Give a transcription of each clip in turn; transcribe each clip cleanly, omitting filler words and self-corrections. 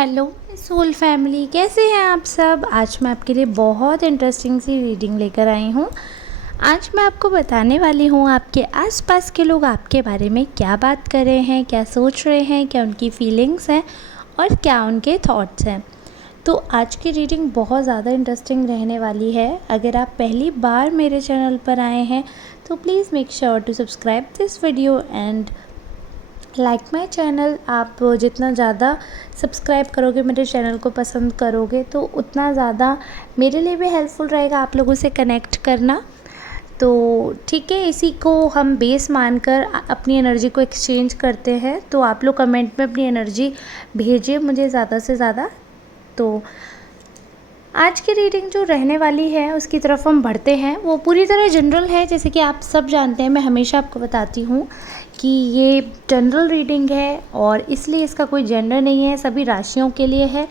Hello soul family, कैसे हैं आप सब। आज मैं आपके लिए बहुत इंटरेस्टिंग सी रीडिंग लेकर आई हूँ। आज मैं आपको बताने वाली हूँ आपके आसपास के लोग आपके बारे में क्या बात कर रहे हैं, क्या सोच रहे हैं, क्या उनकी फीलिंग्स हैं और क्या उनके थॉट्स हैं। तो आज की रीडिंग बहुत ज़्यादा इंटरेस्टिंग रहने वाली है। अगर आप पहली बार मेरे चैनल पर आए हैं तो please make sure to subscribe this video and like my channel. आप जितना ज़्यादा सब्सक्राइब करोगे, मेरे चैनल को पसंद करोगे, तो उतना ज़्यादा मेरे लिए भी हेल्पफुल रहेगा आप लोगों से कनेक्ट करना। तो ठीक है, इसी को हम बेस मानकर अपनी एनर्जी को एक्सचेंज करते हैं। तो आप लोग कमेंट में अपनी एनर्जी भेजिए मुझे ज़्यादा से ज़्यादा। तो आज की रीडिंग जो रहने वाली है उसकी तरफ हम बढ़ते हैं। वो पूरी तरह जनरल है, जैसे कि आप सब जानते हैं। मैं हमेशा आपको बताती हूँ कि ये जनरल रीडिंग है और इसलिए इसका कोई जेंडर नहीं है, सभी राशियों के लिए है।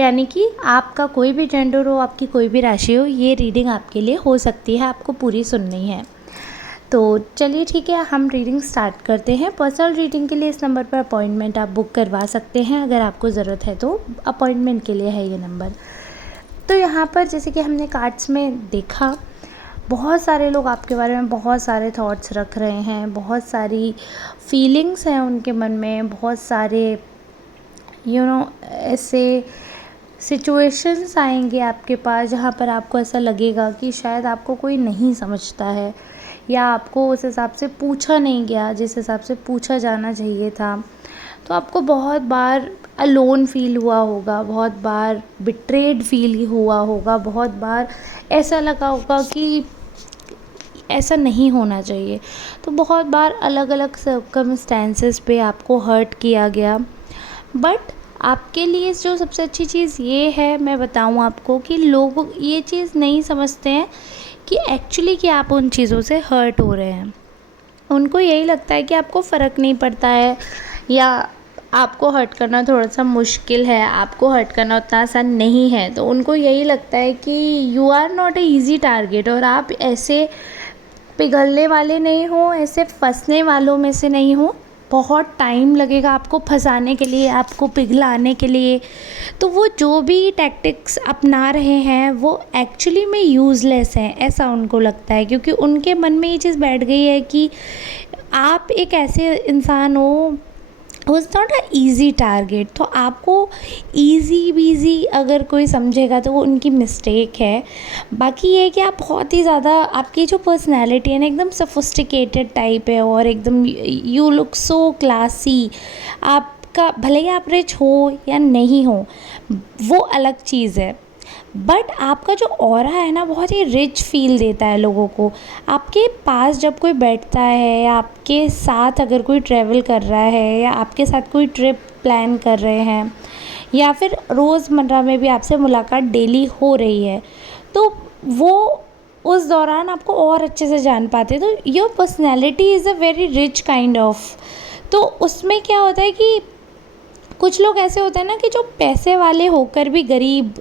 यानी कि आपका कोई भी जेंडर हो, आपकी कोई भी राशि हो, ये रीडिंग आपके लिए हो सकती है, आपको पूरी सुननी है। तो चलिए ठीक है, हम रीडिंग स्टार्ट करते हैं। पर्सनल रीडिंग के लिए इस नंबर पर अपॉइंटमेंट आप बुक करवा सकते हैं, अगर आपको ज़रूरत है तो। अपॉइंटमेंट के लिए है ये नंबर। तो यहाँ पर जैसे कि हमने कार्ड्स में देखा, बहुत सारे लोग आपके बारे में बहुत सारे थॉट्स रख रहे हैं, बहुत सारी फीलिंग्स हैं उनके मन में, बहुत सारे ऐसे सिचुएशंस आएंगे आपके पास जहाँ पर आपको ऐसा लगेगा कि शायद आपको कोई नहीं समझता है या आपको उस हिसाब से पूछा नहीं गया जिस हिसाब से पूछा जाना चाहिए था। तो आपको बहुत बार अलोन फील हुआ होगा, बहुत बार बिट्रेड फील हुआ होगा, बहुत बार ऐसा लगा होगा कि ऐसा नहीं होना चाहिए। तो बहुत बार अलग अलग सर्कमस्टेंसेस पे आपको हर्ट किया गया। बट आपके लिए जो सबसे अच्छी चीज़ ये है, मैं बताऊँ आपको, कि लोग ये चीज़ नहीं समझते हैं कि एक्चुअली कि आप उन चीज़ों से हर्ट हो रहे हैं। उनको यही लगता है कि आपको फ़र्क नहीं पड़ता है या आपको हर्ट करना थोड़ा सा मुश्किल है, आपको हर्ट करना उतना आसान नहीं है। तो उनको यही लगता है कि you are not a easy target और आप ऐसे पिघलने वाले नहीं हो, ऐसे फंसने वालों में से नहीं हो। बहुत टाइम लगेगा आपको फंसाने के लिए, आपको पिघलाने के लिए। तो वो जो भी टैक्टिक्स अपना रहे हैं वो एक्चुअली में यूज़लेस हैं, ऐसा उनको लगता है। क्योंकि उनके मन में ये चीज़ बैठ गई है कि आप एक ऐसे इंसान हो वो is not a easy target. तो आपको ईज़ी बीज़ी अगर कोई समझेगा तो वो उनकी मिस्टेक है। बाकी ये है कि आप बहुत ही ज़्यादा, आपकी जो पर्सनैलिटी है ना, एकदम सोफिस्टिकेटेड टाइप है और एकदम यू लुक सो क्लासी। आपका भले ही आप रिच हो या नहीं हो, वो अलग चीज़ है, बट आपका जो ऑरा है ना, बहुत ही रिच फील देता है लोगों को। आपके पास जब कोई बैठता है या आपके साथ अगर कोई ट्रैवल कर रहा है या आपके साथ कोई ट्रिप प्लान कर रहे हैं या फिर रोज़मर्रा में भी आपसे मुलाकात डेली हो रही है, तो वो उस दौरान आपको और अच्छे से जान पाते हैं। तो your personality is a very rich kind of. तो उसमें क्या होता है कि कुछ लोग ऐसे होते हैं ना कि जो पैसे वाले होकर भी गरीब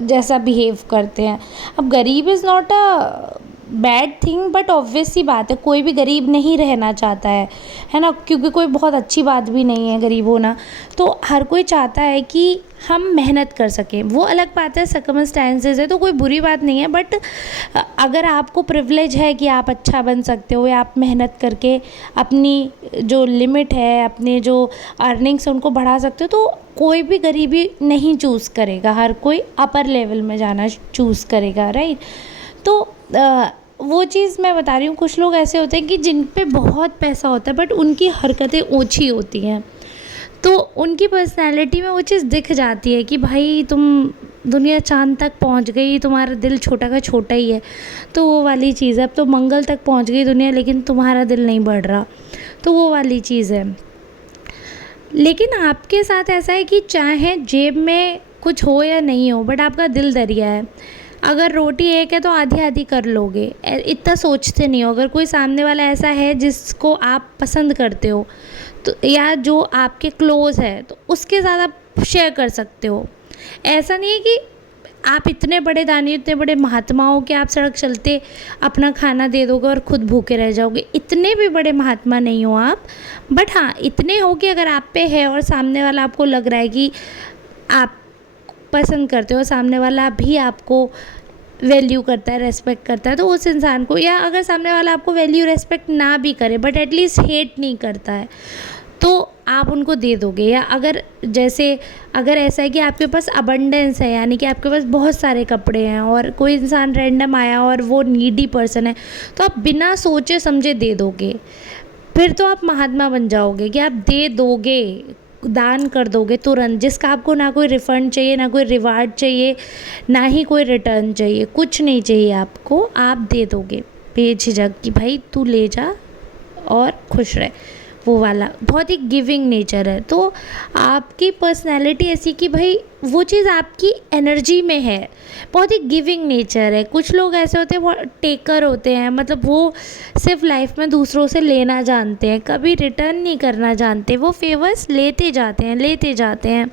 जैसा बिहेव करते हैं। अब गरीब is not a bad thing, but obvious सी बात है, कोई भी गरीब नहीं रहना चाहता है ना। क्योंकि कोई बहुत अच्छी बात भी नहीं है गरीब होना। तो हर कोई चाहता है कि हम मेहनत कर सकें। वो अलग बात है, सर्कमस्टेंसेस है तो कोई बुरी बात नहीं है। बट अगर आपको प्रिविलेज है कि आप अच्छा बन सकते हो या आप मेहनत करके अपनी जो लिमिट है, अपने जो अर्निंग्स उनको बढ़ा सकते हो, तो कोई भी गरीबी नहीं चूज़ करेगा, हर कोई अपर लेवल में जाना चूज़ करेगा, राइट। तो वो चीज़ मैं बता रही हूँ। कुछ लोग ऐसे होते हैं कि जिन पे बहुत पैसा होता है बट उनकी हरकतें ओछी होती हैं। तो उनकी पर्सनैलिटी में वो चीज़ दिख जाती है कि भाई तुम दुनिया चाँद तक पहुंच गई, तुम्हारा दिल छोटा का छोटा ही है। तो वो वाली चीज़ है। अब तो मंगल तक पहुंच गई दुनिया, लेकिन तुम्हारा दिल नहीं बढ़ रहा। तो वो वाली चीज़ है। लेकिन आपके साथ ऐसा है कि चाहे जेब में कुछ हो या नहीं हो, बट आपका दिल दरिया है। अगर रोटी एक है तो आधी आधी कर लोगे, इतना सोचते नहीं हो। अगर कोई सामने वाला ऐसा है जिसको आप पसंद करते हो तो, या जो आपके क्लोज़ है, तो उसके साथ आप शेयर कर सकते हो। ऐसा नहीं है कि आप इतने बड़े दानी, इतने बड़े महात्मा हो कि आप सड़क चलते अपना खाना दे दोगे और ख़ुद भूखे रह जाओगे। इतने भी बड़े महात्मा नहीं हो आप। बट हाँ, इतने हो कि अगर आप पे है और सामने वाला आपको लग रहा है कि आप पसंद करते हो, सामने वाला भी आपको वैल्यू करता है, रेस्पेक्ट करता है, तो उस इंसान को, या अगर सामने वाला आपको वैल्यू रेस्पेक्ट ना भी करे बट एटलीस्ट हेट नहीं करता है, तो आप उनको दे दोगे। या अगर ऐसा है कि आपके पास अबंडेंस है, यानी कि आपके पास बहुत सारे कपड़े हैं और कोई इंसान रैंडम आया और वो नीडी पर्सन है, तो आप बिना सोचे समझे दे दोगे। फिर तो आप महात्मा बन जाओगे कि आप दे दोगे, दान कर दोगे तुरंत, जिसका आपको ना कोई रिफ़ंड चाहिए, ना कोई रिवार्ड चाहिए, ना ही कोई रिटर्न चाहिए, कुछ नहीं चाहिए आपको, आप दे दोगे बेझिझक कि भाई तू ले जा और खुश रहे। वो वाला बहुत ही गिविंग नेचर है। तो आपकी पर्सनैलिटी ऐसी कि भाई वो चीज़ आपकी एनर्जी में है, बहुत ही गिविंग नेचर है। कुछ लोग ऐसे होते हैं वो टेकर होते हैं, मतलब वो सिर्फ लाइफ में दूसरों से लेना जानते हैं, कभी रिटर्न नहीं करना जानते, वो फेवर्स लेते जाते हैं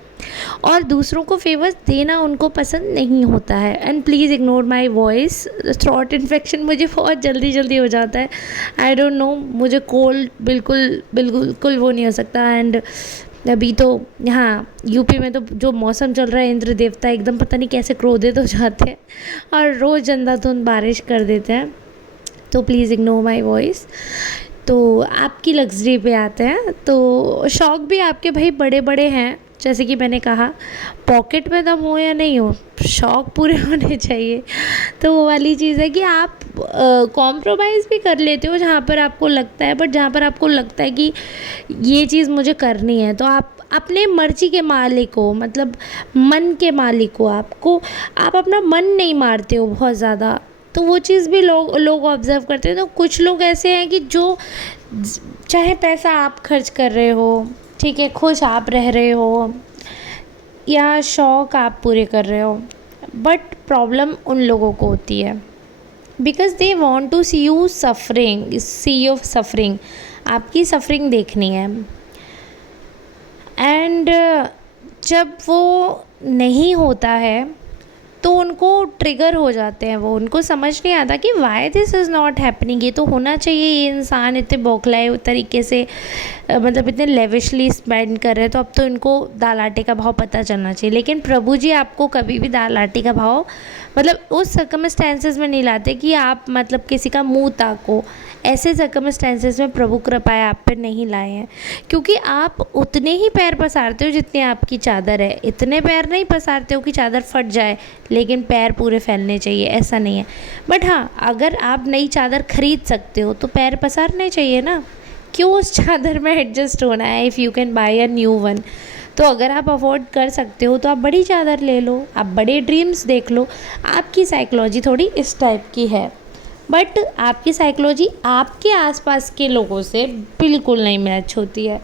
और दूसरों को फेवर्स देना उनको पसंद नहीं होता है। And please ignore my voice, throat infection मुझे बहुत जल्दी हो जाता है, आई डोंट नो, मुझे कोल्ड बिल्कुल वो नहीं हो सकता। एंड अभी तो यहाँ यूपी में तो जो मौसम चल रहा है, इंद्र देवता एकदम पता नहीं कैसे क्रोधित हो जाते हैं और रोज़ अंधाधुंध बारिश कर देते हैं, तो प्लीज़ इग्नोर माई वॉइस। तो आपकी लग्जरी पे आते हैं, तो शौक़ भी आपके भाई बड़े बड़े हैं, जैसे कि मैंने कहा पॉकेट में दम हो या नहीं हो, शौक़ पूरे होने चाहिए। तो वो वाली चीज़ है कि आप कॉम्प्रोमाइज़ भी कर लेते हो जहाँ पर आपको लगता है, बट जहाँ पर आपको लगता है कि ये चीज़ मुझे करनी है, तो आप अपने मर्जी के मालिक हो, मतलब मन के मालिक हो। आप अपना मन नहीं मारते हो बहुत ज़्यादा, तो वो चीज़ भी लोग ऑब्ज़र्व करते हैं। तो कुछ लोग ऐसे हैं कि जो चाहे पैसा आप खर्च कर रहे हो, ठीक है, खुश आप रह रहे हो या शौक़ आप पूरे कर रहे हो, बट प्रॉब्लम उन लोगों को होती है because they want to see you suffering, आपकी सफरिंग देखनी है। एंड जब वो नहीं होता है तो उनको ट्रिगर हो जाते हैं, वो उनको समझ नहीं आता कि why this is not happening, ये तो होना चाहिए, ये इंसान इतने बौखलाए तरीके से मतलब इतने लेविशली स्पेंड कर रहे हैं, तो अब तो इनको दाल आटे का भाव पता चलना चाहिए। लेकिन प्रभु जी आपको कभी भी दाल आटे का भाव मतलब उस सर्कमस्टेंसेस में नहीं लाते कि आप मतलब किसी का मुंह ताको, ऐसे सर्कमस्टेंसेस में प्रभु कृपाएं आप पर नहीं लाए हैं, क्योंकि आप उतने ही पैर पसारते हो जितनी आपकी चादर है। इतने पैर नहीं पसारते हो कि चादर फट जाए, लेकिन पैर पूरे फैलने चाहिए, ऐसा नहीं है। बट हाँ, अगर आप नई चादर खरीद सकते हो तो पैर पसारने चाहिए ना, क्यों उस चादर में एडजस्ट होना है if you can buy a new one. तो अगर आप अफोर्ड कर सकते हो तो आप बड़ी चादर ले लो, आप बड़े ड्रीम्स देख लो। आपकी साइकोलॉजी थोड़ी इस टाइप की है, बट आपकी साइकोलॉजी आपके आसपास के लोगों से बिल्कुल नहीं मैच होती है।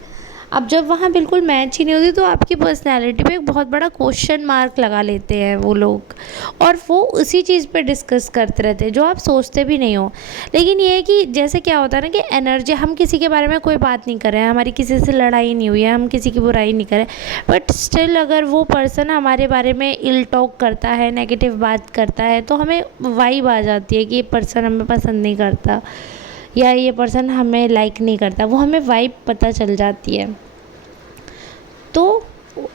अब जब वहाँ बिल्कुल मैच ही नहीं होती तो आपकी पर्सनैलिटी पे एक बहुत बड़ा क्वेश्चन मार्क लगा लेते हैं वो लोग, और वो उसी चीज़ पे डिस्कस करते रहते हैं जो आप सोचते भी नहीं हो। लेकिन ये है कि जैसे क्या होता है ना कि एनर्जी, हम किसी के बारे में कोई बात नहीं कर रहे हैं, हमारी किसी से लड़ाई नहीं हुई है, हम किसी की बुराई नहीं कर रहे, बट स्टिल अगर वो पर्सन हमारे बारे में इल टॉक करता है, नेगेटिव बात करता है, तो हमें वाइब आ जाती है कि ये पर्सन हमें पसंद नहीं करता या ये पर्सन हमें लाइक नहीं करता, वो हमें वाइब पता चल जाती है। तो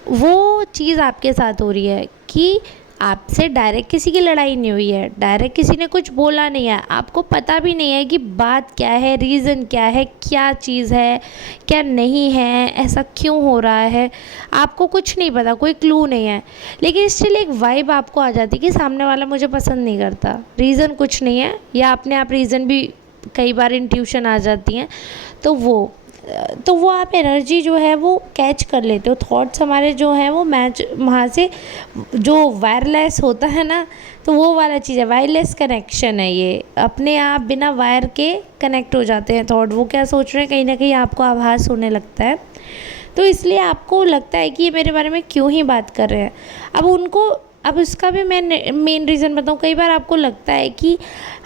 वो चीज़ आपके साथ हो रही है कि आपसे डायरेक्ट किसी की लड़ाई नहीं हुई है, डायरेक्ट किसी ने कुछ बोला नहीं है, आपको पता भी नहीं है कि बात क्या है, रीज़न क्या है, क्या चीज़ है, क्या नहीं है, ऐसा क्यों हो रहा है, आपको कुछ नहीं पता, कोई क्लू नहीं है, लेकिन स्टिल एक वाइब आपको आ जाती है कि सामने वाला मुझे पसंद नहीं करता। रीज़न कुछ नहीं है, या अपने आप रीज़न भी कई बार इंट्यूशन आ जाती हैं, तो वो आप एनर्जी जो है वो कैच कर लेते हो, थॉट्स हमारे जो हैं वो मैच, वहाँ से जो वायरलेस होता है ना, तो वो वाला चीज़ है, वायरलेस कनेक्शन है ये, अपने आप बिना वायर के कनेक्ट हो जाते हैं थॉट। वो क्या सोच रहे हैं कहीं ना कहीं आपको आभास होने लगता है, तो इसलिए आपको लगता है कि ये मेरे बारे में क्यों ही बात कर रहे हैं। अब उसका भी मैं मेन रीज़न बताऊँ, कई बार आपको लगता है कि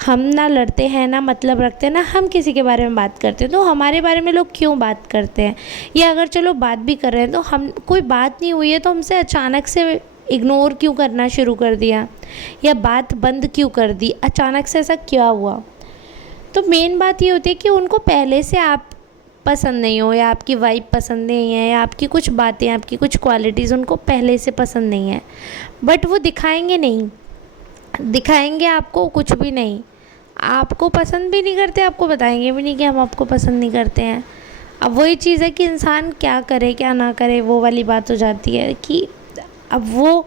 हम ना लड़ते हैं, ना मतलब रखते हैं, ना हम किसी के बारे में बात करते हैं, तो हमारे बारे में लोग क्यों बात करते हैं, या अगर चलो बात भी कर रहे हैं तो हम कोई बात नहीं हुई है तो हमसे अचानक से इग्नोर क्यों करना शुरू कर दिया, या बात बंद क्यों कर दी, अचानक से ऐसा क्या हुआ। तो मेन बात ये होती है कि उनको पहले से आप पसंद नहीं हो, या आपकी वाइब पसंद नहीं है, या आपकी कुछ बातें, आपकी कुछ क्वालिटीज़ उनको पहले से पसंद नहीं है, बट वो दिखाएंगे नहीं, दिखाएंगे आपको कुछ भी नहीं, आपको पसंद भी नहीं करते, आपको बताएंगे भी नहीं कि हम आपको पसंद नहीं करते हैं। अब वही चीज़ है कि इंसान क्या करे क्या ना करे, वो वाली बात हो जाती है कि अब वो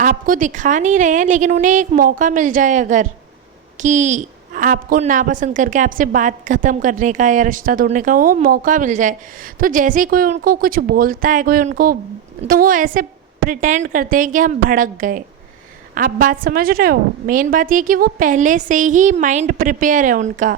आपको दिखा नहीं रहे हैं, लेकिन उन्हें एक मौका मिल जाए अगर कि आपको नापसंद करके आपसे बात ख़त्म करने का या रिश्ता तोड़ने का वो मौका मिल जाए, तो जैसे ही कोई उनको कुछ बोलता है, कोई उनको, तो वो ऐसे प्रिटेंड करते हैं कि हम भड़क गए। आप बात समझ रहे हो? मेन बात ये कि वो पहले से ही माइंड प्रिपेयर है उनका,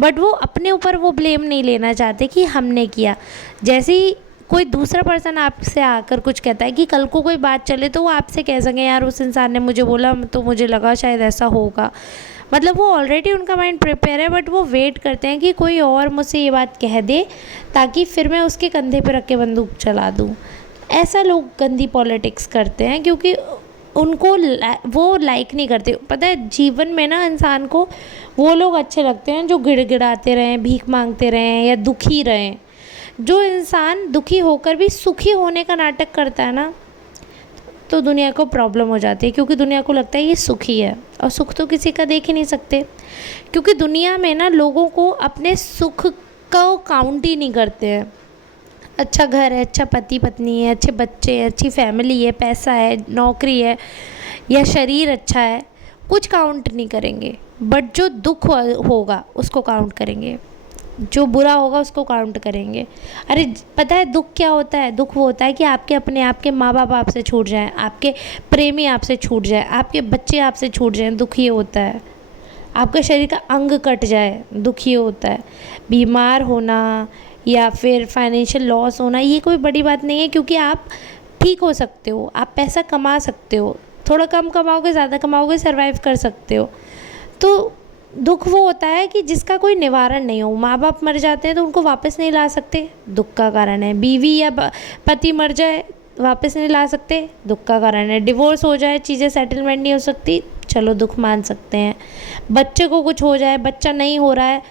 बट वो अपने ऊपर वो ब्लेम नहीं लेना चाहते कि हमने किया। जैसे ही कोई दूसरा पर्सन आपसे आकर कुछ कहता है कि कल को कोई बात चले तो वो आपसे कह सकें यार उस इंसान ने मुझे बोला तो मुझे लगा शायद ऐसा होगा, मतलब वो ऑलरेडी उनका माइंड प्रिपेयर है, बट वो वेट करते हैं कि कोई और मुझसे ये बात कह दे ताकि फिर मैं उसके कंधे पर रख के बंदूक चला दूँ। ऐसा लोग गंदी पॉलिटिक्स करते हैं क्योंकि उनको वो लाइक नहीं करते। पता है जीवन में ना इंसान को वो लोग अच्छे लगते हैं जो गिड़गिड़ाते रहें, भीख मांगते रहें या दुखी रहें। जो इंसान दुखी होकर भी सुखी होने का नाटक करता है ना, तो दुनिया को प्रॉब्लम हो जाती है, क्योंकि दुनिया को लगता है ये सुखी है, और सुख तो किसी का देख ही नहीं सकते, क्योंकि दुनिया में ना लोगों को अपने सुख को काउंट ही नहीं करते हैं। अच्छा घर है, अच्छा पति पत्नी है, अच्छे बच्चे हैं, अच्छी फैमिली है, पैसा है, नौकरी है, या शरीर अच्छा है, कुछ काउंट नहीं करेंगे, बट जो दुख होगा उसको काउंट करेंगे, जो बुरा होगा उसको काउंट करेंगे। अरे पता है दुख क्या होता है? दुख वो होता है कि आपके अपने आपके माँ बाप आपसे छूट जाएं, आपके प्रेमी आपसे छूट जाए, आपके बच्चे आपसे छूट जाएं, दुख ये होता है। आपका शरीर का अंग कट जाए, दुख ये होता है। बीमार होना या फिर फाइनेंशियल लॉस होना ये कोई बड़ी बात नहीं है, क्योंकि आप ठीक हो सकते हो, आप पैसा कमा सकते हो, थोड़ा कम कमाओगे ज़्यादा कमाओगे सर्वाइव कर सकते हो। तो दुख वो होता है कि जिसका कोई निवारण नहीं हो। माँ बाप मर जाते हैं तो उनको वापस नहीं ला सकते, दुख का कारण है। बीवी या पति मर जाए वापस नहीं ला सकते, दुख का कारण है। डिवोर्स हो जाए, चीज़ें सेटलमेंट नहीं हो सकती, चलो दुख मान सकते हैं। बच्चे को कुछ हो जाए, बच्चा नहीं हो रहा है,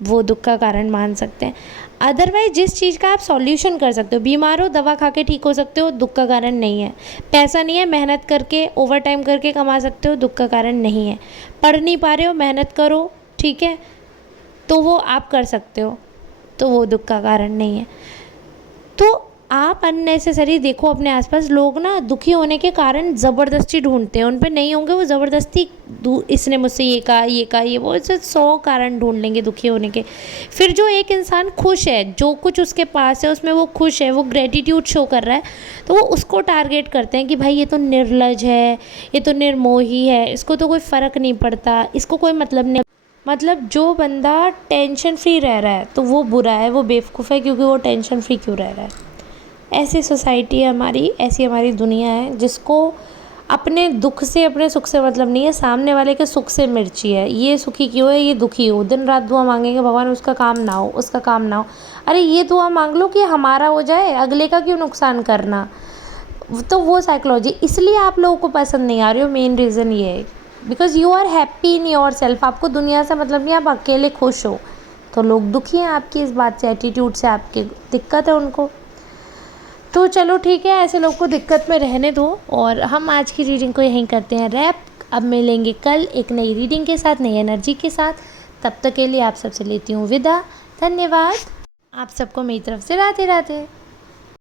वो दुख का कारण मान सकते हैं। अदरवाइज जिस चीज़ का आप सॉल्यूशन कर सकते हो, बीमार हो दवा खा के ठीक हो सकते हो, दुख का कारण नहीं है। पैसा नहीं है, मेहनत करके ओवर टाइम करके कमा सकते हो, दुख का कारण नहीं है। पढ़ नहीं पा रहे हो, मेहनत करो, ठीक है, तो वो आप कर सकते हो, तो वो दुख का कारण नहीं है। तो आप अननेसेसरी देखो अपने आसपास लोग ना दुखी होने के कारण ज़बरदस्ती ढूंढते हैं, उन पे नहीं होंगे वो ज़बरदस्ती, इसने मुझसे ये कहा, ये कहा, ये वो, ऐसे 100 कारण ढूंढ लेंगे दुखी होने के। फिर जो एक इंसान खुश है, जो कुछ उसके पास है उसमें वो खुश है, वो ग्रेटिट्यूड शो कर रहा है, तो वो उसको टारगेट करते हैं कि भाई ये तो निर्लज है, ये तो निर्मोही है, इसको तो कोई फ़र्क नहीं पड़ता, इसको कोई मतलब नहीं। मतलब जो बंदा टेंशन फ्री रह रहा है तो वो बुरा है, वो बेवकूफ़ है, क्योंकि वो टेंशन फ्री क्यों रह रहा है। ऐसी सोसाइटी है हमारी, ऐसी हमारी दुनिया है जिसको अपने दुख से अपने सुख से मतलब नहीं है, सामने वाले के सुख से मिर्ची है। ये सुखी क्यों है, ये दुखी हो, दिन रात दुआ मांगेंगे भगवान उसका काम ना हो, उसका काम ना हो। अरे ये दुआ मांग लो कि हमारा हो जाए, अगले का क्यों नुकसान करना। तो वो साइकोलॉजी इसलिए आप लोगों को पसंद नहीं आ रही हो, मेन रीज़न ये है because you are happy in your self. आपको दुनिया से मतलब नहीं, आप अकेले खुश हो, तो लोग दुखी हैं आपकी इस बात से, एटीट्यूड से, आपकी दिक्कत है उनको। तो चलो ठीक है, ऐसे लोग को दिक्कत में रहने दो, और हम आज की रीडिंग को यहीं करते हैं रैप। अब मिलेंगे कल एक नई रीडिंग के साथ, नई एनर्जी के साथ। तब तक के लिए आप सबसे लेती हूँ विदा। धन्यवाद। आप सबको मेरी तरफ से राधे राधे।